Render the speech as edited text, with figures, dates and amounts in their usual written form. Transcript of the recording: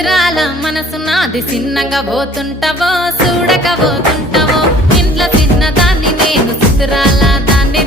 సిసిరాల మనసు నాది చిన్నగా పోతుంటావో చూడక పోతుంటావో ఇంట్లో చిన్న దాన్ని నేను సిసిరాల దాన్ని